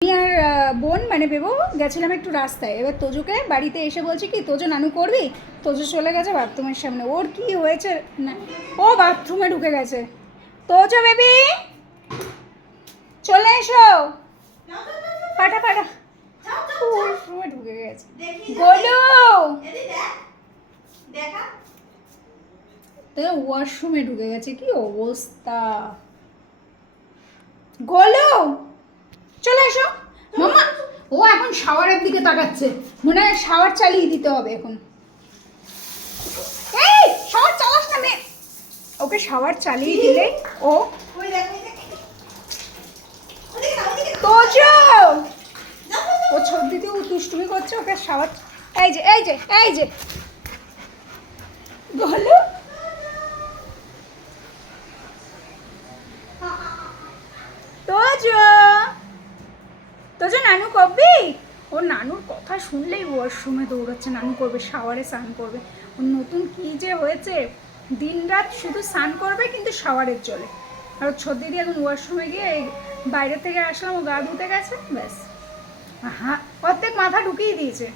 আমি আর বোন মানে বেবো গেছিলাম একটু রাস্তায়। এবার তোজোকে বাড়িতে এসে বলছি কি তোজো নানু করবি, তোজো চলে গেছে বাথরুমের সামনে। ওর কি হয়েছে না, ও বাথরুমে ঢুকে গেছে। তোজো বেবি চলে এসো, পাঠা পাঠা, ওয়াশরুমে ঢুকে গেছে। গোলু তো ওয়াশরুমে ঢুকে গেছে, কি অবস্থা। গোলু চলে এসো মামা। ও এখন শাওয়ারের দিকে তাকাচ্ছে, মনে হয় শাওয়ার চালিয়ে দিতে হবে এখন। এই শাওয়ার চালাস না মে, ওকে শাওয়ার চালিয়ে দিলে ও তোজো ও ছোট দিদি ও দুষ্টুমি করছে, ওকে শাওয়ার। এই যে এই যে এই যে বলো তোজো, তোজো নানু কবি। ও নানুর কথা শুনলেই ওয়াশরুমে দৌড়াচ্ছে, নানু করবে, শাওয়ারে স্নান করবে। ওর নতুন কী যে হয়েছে, দিন রাত শুধু স্নান করবে কিন্তু শাওয়ারের জলে। আর ওর ছোট দিদি এখন ওয়াশরুমে গিয়ে বাইরে থেকে আসলাম, ও গা ধুতে গেছে, ব্যাস হ্যাঁ অর্ধেক মাথা ঢুকিয়ে দিয়েছে।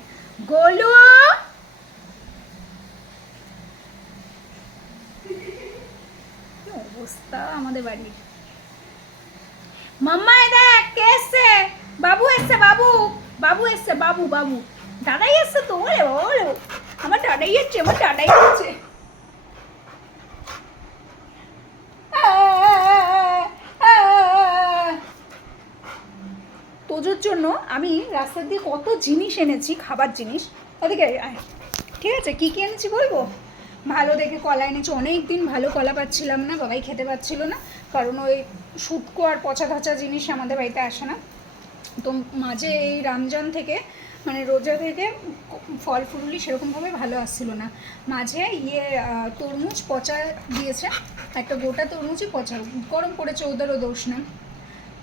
গোলু অবস্থা আমাদের বাড়ির। মাম্মা দেখ কে এসছে, বাবু এসছে, বাবু বাবু এসছে, বাবু বাবু দাদাই এসছে তো। ওরে ওরে আমার দাদাই এসছে, আমার দাদাই এসছে। তোজোর জন্য আমি রাস্তার দিয়ে কত জিনিস এনেছি, খাবার জিনিস। ওদিকে ঠিক আছে, কী কী এনেছি বলবো। ভালো দেখে কলা এনেছি, অনেক দিন ভালো কলা পাচ্ছিলাম না, বাবাই খেতে পাচ্ছিল না, কারণ ওই শুটকো আর পচা ধাচা জিনিস আমাদের বাড়িতে আসে না। তো মাঝে এই রমজান থেকে মানে রোজা থেকে ফল ফুলগুলি সেরকমভাবে ভালো আসছিল না। মাঝে তরমুজ পচা দিয়েছে, একটা গোটা তরমুজই পচা, গরম পড়েছে, ওদেরও দোষ না।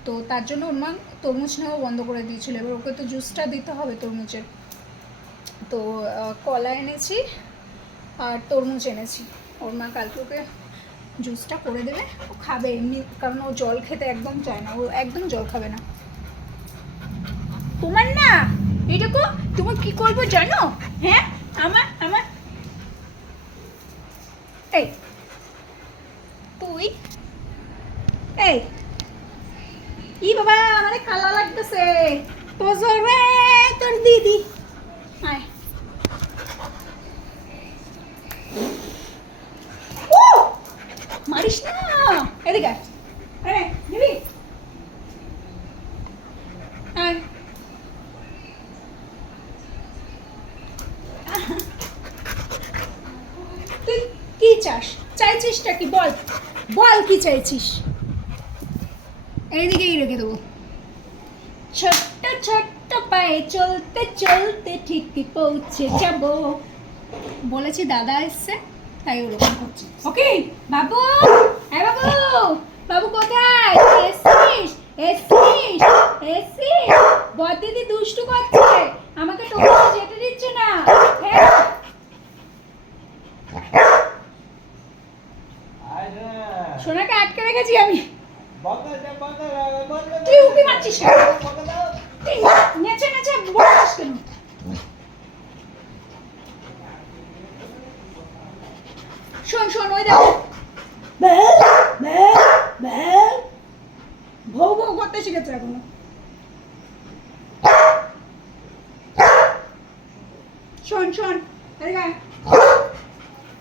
তো তার জন্য ওর মা তরমুজ নেওয়া বন্ধ করে দিয়েছিল। এবার ওকে তো জুসটা দিতে হবে তরমুজের। তো কলা এনেছি আর তরমুজ এনেছি। ওর মা কালকে ওকে জুসটা করে দেবে, ও খাবে এমনি, কারণ ও জল খেতে একদম চায় না, ও একদম জল খাবে না। তোমার না এইটুকু তুমি কি করবো জানো, হ্যাঁ আমার আমার এই তুই এই ই বাবা আমাদের কালা লাগতেছে। তোজো রে তোর দিদি আয়, ও মারিস না, এদিকে আয়, আরে দিদি আয়। তুই কি চাইছিসটা কি বল, বল কি চাইছিস। এইদিকেই রেখে দেবো। ছোট্ট ছোট্ট পায়ে চলতে চলতে ঠিক পৌঁছে যাব। বলেছি দাদা এসছে তাই ওরকম করছে। ওকে বাবু, হ্যাঁ বাবু, বাবু কোথায় এসছিস, এসছিস এসছিস। বদিদি দুষ্টু করছে, আমাকে টোটো যেতে দিচ্ছে না। হ্যাঁ সোনাকে আটকে রেখেছি আমি। তুই উকি মারছিস নেচে নেচে বলছিস কেন। শোন শোন ওই দেখো ভৌ ভৌ করতে শিখেছে এখনো। শোন শোন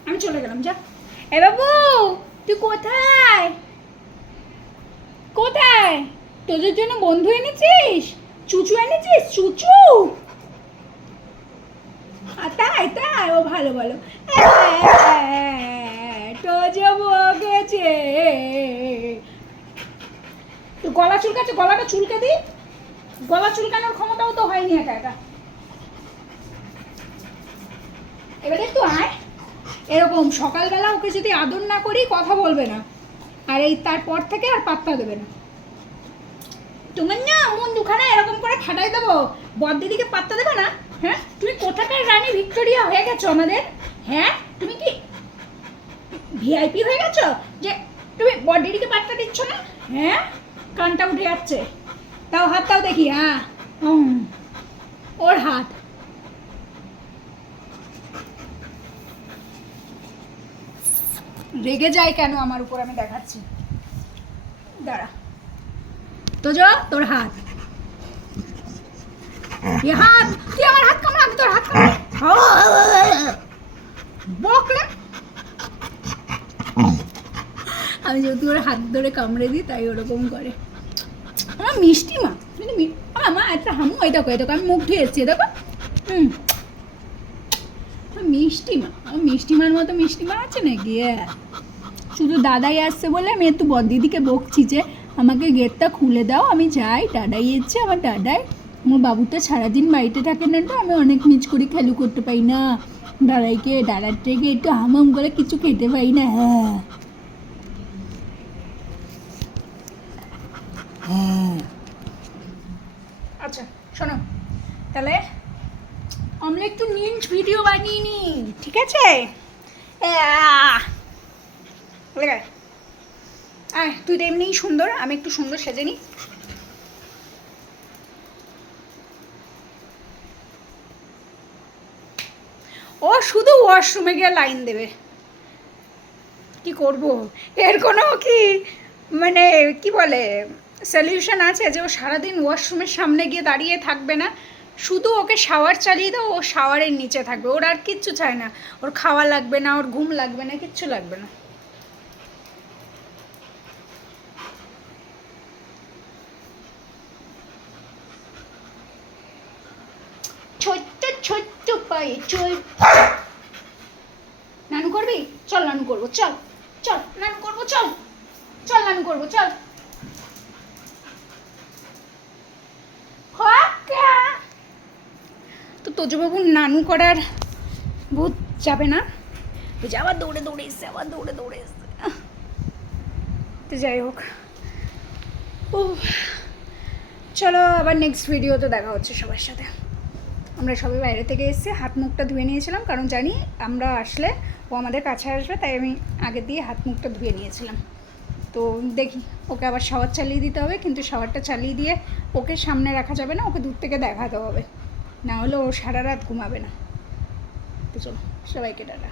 আমি চলে গেলাম, যা। এ বাবু তুই কোথায় কোথায়, তোদের জন্য বন্ধু এনেছিস, চুচু এনেছিস, চুচু। তাই তাই ও ভালো ভালো তোজো বকেছে। তুই গলা চুলকাচ্ছে, গলাটা চুলকে দি, গলা চুলকানোর ক্ষমতাও তো হয়নি একা একা। এবারে একটু আয়, এরকম সকালবেলা ওকে যদি আদর না করি কথা বলবে না, আর এই তারপর থেকে আর পাত্তা দেবে না। তোমার না মন দুখানা এরকম করে ফাটাই দেবো, বড়দিদিকে পাত্তা দেবে না। হ্যাঁ তুমি কোথাকার রানী ভিক্টোরিয়া হয়ে গেছো আমাদের, হ্যাঁ তুমি কি ভিআইপি হয়ে গেছো যে তুমি বড়দিদিকে পাত্তা দিচ্ছ না। হ্যাঁ কানটা উঠে যাচ্ছে। তাও হাতটাও দেখি। হ্যাঁ ওর হাত রেগে যায় কেন আমার উপর, আমি দেখাচ্ছি, দাঁড়া। তো যা তোর হাত, হাত তুই আমার হাত কামড়া, আমি তোর হাত কামড়া বকলে। আমি যেহেতু ওর হাত ধরে কামড়ে দিই তাই ওরকম করে। আমার মিষ্টি মা, আমার মা একটা হামু, এই দেখো এই দেখো আমি মুখ ধুয়ে এসছি, দেখো মিষ্টি মা, আমার মিষ্টি মার মতো মিষ্টি মা আছে নাকি? শুধু দাদাই আসছে বলে আমি একটু বড়দিদিকে বকছি যে আমাকে গেটটা খুলে দাও, আমি যাই, দাদাই এসছে, আমার দাদাই, আমার বাবুটা সারাদিন বাড়িতে থাকে না, তো আমি অনেক মিস করি, খেলু করতে পাই না দাদাইকে, দাদার থেকে একটু হামাম করে কিছু খেতে পাই না। হ্যাঁ আচ্ছা শোনো, তাহলে আমরা একটু নিউজ ভিডিও বানিয়ে নিই, ঠিক আছে? তুই তো এমনিই সুন্দর, আমি একটু সুন্দর সেজে নিই। ও শুধু ওয়াশরুমে গিয়ে লাইন দেবে, কি করব? এর কোনো কি মানে কি বলে সলিউশন আছে যে ও সারাদিন ওয়াশরুমের সামনে গিয়ে দাঁড়িয়ে থাকবে না? শুধু ওকে শাওয়ার চালিয়ে দাও, ও শাওয়ারের নিচে থাকবে, ওর আর কিচ্ছু চায় না, ওর খাওয়া লাগবে না, ওর ঘুম লাগবে না, কিচ্ছু লাগবে না। ছোট্ট ছোট্ট পায়ে চল, নানু করবি? চল নানু করবো, চল চল নানু করবো, চল চল নানু করবো, চল। তো তোজবাবুর নানু করার ভূত যাবে না, বুঝে আবার দৌড়ে দৌড়ে এসছে, আবার দৌড়ে দৌড়ে এসছে। তো যাই হোক, ও চলো আবার নেক্সট ভিডিওতে দেখা হচ্ছে সবার সাথে। আমরা সবাই বাইরে থেকে এসেছি, হাত মুখটা ধুয়ে নিয়েছিলাম, কারণ জানি আমরা আসলে ও আমাদের কাছে আসবে, তাই আমি আগে দিয়ে হাত মুখটা ধুয়ে নিয়েছিলাম। তো দেখি, ওকে আবার শাওয়ার চালিয়ে দিতে হবে, কিন্তু শাওয়ারটা চালিয়ে দিয়ে ওকে সামনে রাখা যাবে না, ওকে দূর থেকে দেখাতে হবে, না হলে ও সারা রাত ঘুমাবে না। তো চলো সবাইকে টাটা।